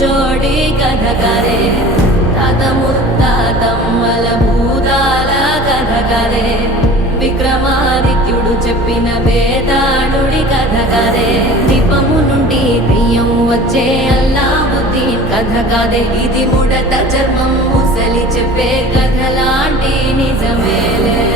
పిచ్చోడి కథ కరే తాత ముత్తాతమ్మల భూతాల కథ కరే విక్రమాదిత్యుడు చెప్పిన వేదాళుడి కథ కరే దీపము నుండి దెయ్యం వచ్చే అల్లావుద్దీన్ కథ కాదే ఇది ముడత చర్మం ముసలి చెప్పే కథ లాంటి నిజమేలే